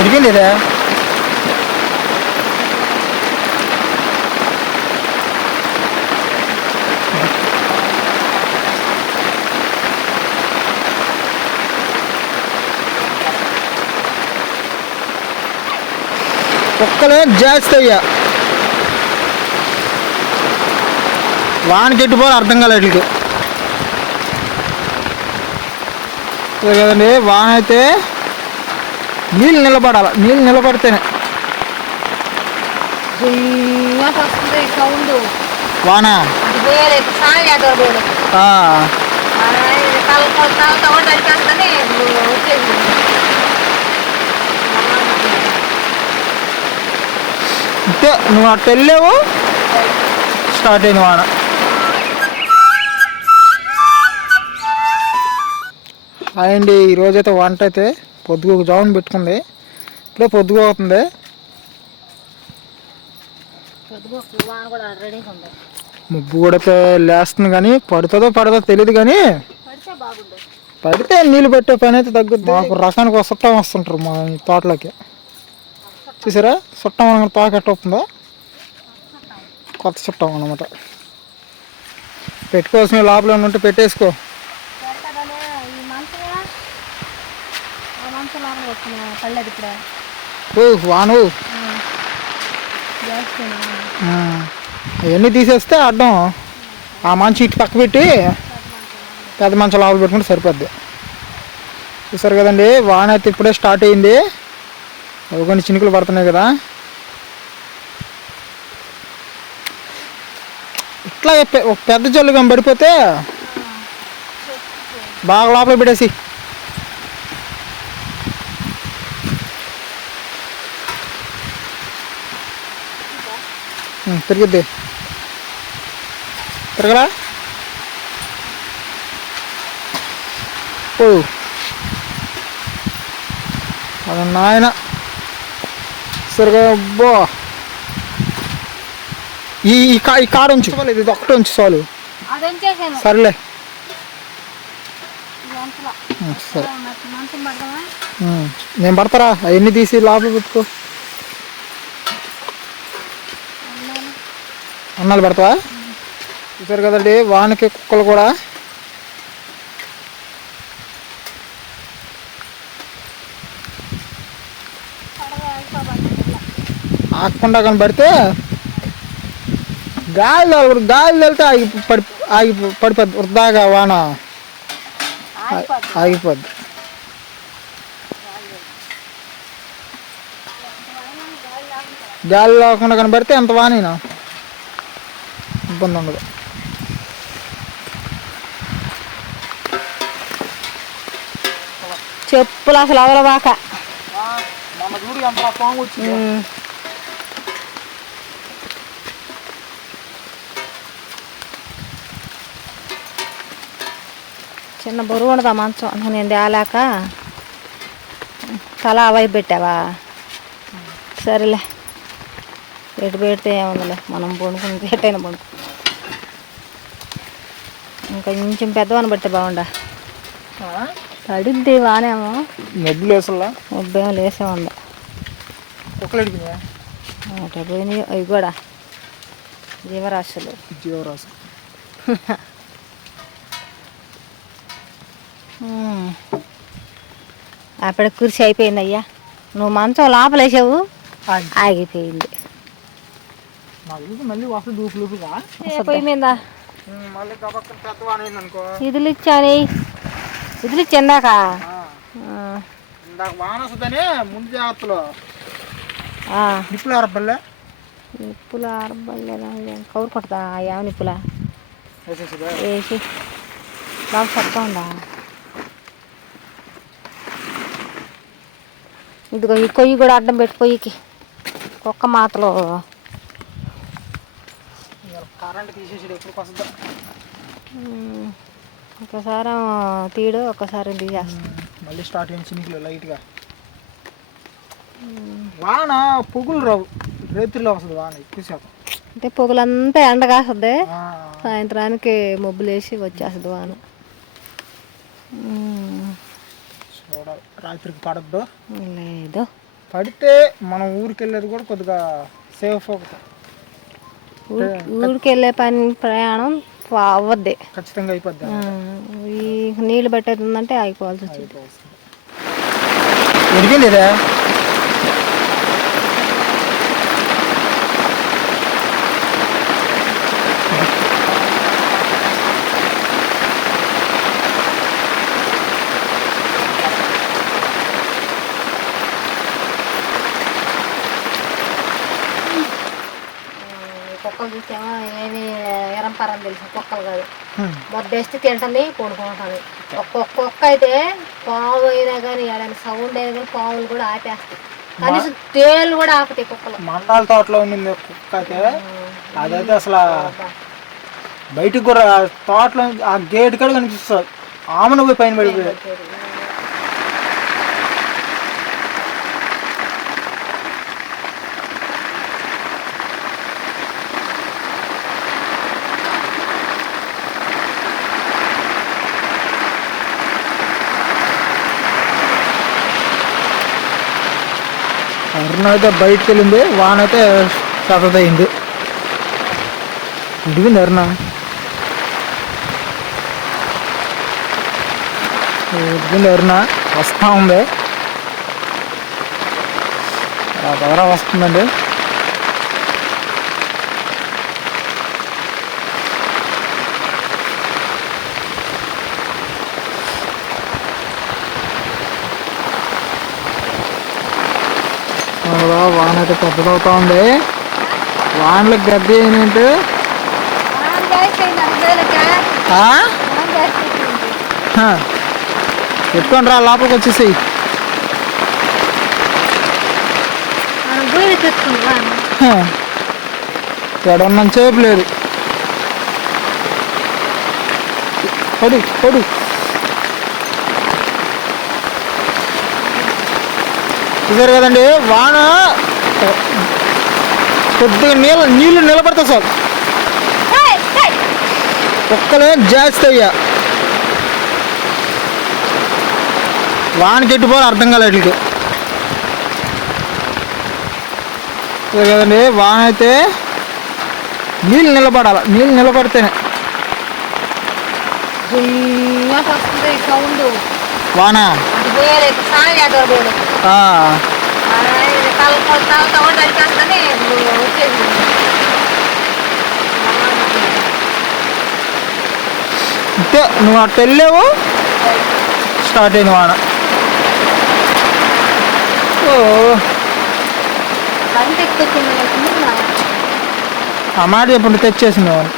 ఎడిగింది ఇదే కుక్కలు జాస్తాయ్యా వానకి ఎట్టుపోవాలి అర్థం కాలేదు వీటికి కదండి. వాన అయితే నీళ్ళు నిలబడాలి, నీళ్ళు నిలబడితేనే వాన అంతే. నువ్వు అటు వెళ్ళావు స్టార్ట్ అయింది వాన. అండి ఈరోజైతే వంట అయితే పొద్దుగోక జామున పెట్టుకుంది. ఇప్పుడే పొద్దుగోతుంది. ముగ్గు కూడా అయితే లేస్తుంది కానీ పడుతుందో పడదో తెలియదు. కానీ పడితే నీళ్ళు పెట్టే పని అయితే తగ్గుద్ది. మాకు రకానికి చుట్టం వస్తుంటారు మా తోటలోకి. చూసారా చుట్టం అనగా తోక ఎట్ట వస్తుందో కొత్త చుట్టం అన్నమాట. పెట్టుకోవాల్సిన లోపల ఉంటే పెట్టేసుకో. వాను అవన్నీ తీసేస్తే అడ్డం ఆ మంచి ఇటు పక్క పెట్టి పెద్ద మంచం లోపల పెట్టుకుంటే సరిపోద్ది. చూసారు కదండి వాన అయితే ఇప్పుడే స్టార్ట్ అయింది. అవి కొన్ని చినుకులు పడుతున్నాయి కదా. ఇట్లా ఒక పెద్ద జల్లుగా పడిపోతే బాగా లోపల పెట్టేసి తిరిగిద్ది. తిరగలా ఓ అది నాయన సరిగా అబ్బో. ఈ కాడ ఉంచు, ఇది ఒకటే ఉంచు చాలు. సరేలే సరే నేను పడతారా అవన్నీ తీసి లోపల పెట్టుకో. అన్నాలు పెడతావా? చూసారు కదండి వానకి కుక్కలు కూడా ఆకుండా కానీ పడితే గాలి వెళ్తే పడిపోద్ది. వృద్ధాగా వాన ఆగిపోద్ది. గాలి లేకుండా కనబడితే ఎంత వానైనా ఇబ్బంది ఉండదు. చెప్పులు అసలు అవలవాక చిన్న బరువు ఉండదా మంచం. నేను తేలాక తల అవైపు పెట్టావా? సరేలే ఎటు పెడితే ఏముందిలే, మనం పండుకుని ఎట్టయినా పండుకు. ఇంకా కొంచెం పెద్దవాని పడితే బాగుండా. పడుద్ది వానేమో ముబ్బేమో లేసే ఉందా. అటు పోయినాయి అవి కూడా జీవరాశులు. అప్పుడే కుర్చీ అయిపోయింది అయ్యా. నువ్వు మంచం లోపలేసావు ఆగిపోయింది. పొయ్యి మీద ఇదిలు ఇచ్చాను. ఇదిలు ఇచ్చిందాక ముందు జాగ్రత్తలో నిప్పులు ఆరబల్లేదా కౌరు కొట్టదా? ఏమో నిప్పులా వేసి బాగా చెప్తా ఉందా. ఇదిగో ఈ కొయ్యి కూడా అడ్డం పెట్టి పొయ్యికి కుక్క మాతలో కరెంట్ తీసేసాడు. ఎప్పుడు వస్తుందో ఒకసారి తీయడు, ఒక్కసారి తీసేస్తాడు. మళ్ళీ స్టార్ట్ అయింది చినుకులు లైట్గా. వాన పొగులు రావు, రేతుల్లో వస్తుంది వాన ఎక్కువ శాతం. అంటే పొగులంతా ఎండ కాస్తుంది, సాయంత్రానికి మబ్బులు వేసి వచ్చేస్తుంది వాన. చూడాలి రాత్రికి పడద్దు లేదు. పడితే మనం ఊరికి వెళ్ళేది కూడా కొద్దిగా సేఫ్ అవుతుంది. ఊరికి వెళ్ళే ప్రయాణం అవ్వద్ది, ఖచ్చితంగా అయిపోద్ది. ఈ నీళ్ళు పట్టేది ఉందంటే ఆగిపోవాల్సి వచ్చింది. ఉడికింది ఇదే కుక్కలు చూసామో ఏమి ఎరంపరం తెలిసిన కుక్కలు కాదు, బొడ్డేస్తే తింటుంది పడుకుంటుంది. ఒక్కొక్క కుక్క అయితే పాము అయినా కానీ ఏదైనా సౌండ్ అయినా కానీ పాములు కూడా ఆపేస్తాయి, కనీసం తేళ్ళు కూడా ఆపుతాయి కుక్కలు. మండాల తోటలో ఉండింది కుక్క అయితే, అదైతే అసలు బయటికి కూడా తోటలో ఆ గేట్ కాడ కనిపిస్తుంది, ఆమెను పోయి పైన పడిపోయాయి. అరుణ అయితే బయటకు వెళ్ళింది, వాన అయితే చదదయింది. ఇడిగింది అరుణ, ఇడిగింది అరుణ వస్తూ ఉంది, దగ్గర వస్తుందండి. వాన అయితే పెద్దదవుతా ఉంది. వానలకు గడ్డి ఏంటంటే పెట్టుకొని రా లోపలికి వచ్చేసి. ఎడన్నా చేపు లేదు, పడు పడు. చూసారు కదండి, వాన కొద్దిగా నీళ్ళు నిలబడతా సార్, కుక్కలు జాస్తాయ్యా. వానకి ఎట్టుపోవాలి అర్థం కాలేదు వీటికి. చూసారు కదండి, వాన అయితే నీళ్ళు నిలబడాలి, నీళ్ళు నిలబడితేనే వాన. ఇంతే, నువ్వు అట్టు వెళ్ళావు స్టార్ట్ అయింది వాన. ఆ మాట ఎప్పుడు తెచ్చేసింది వాన.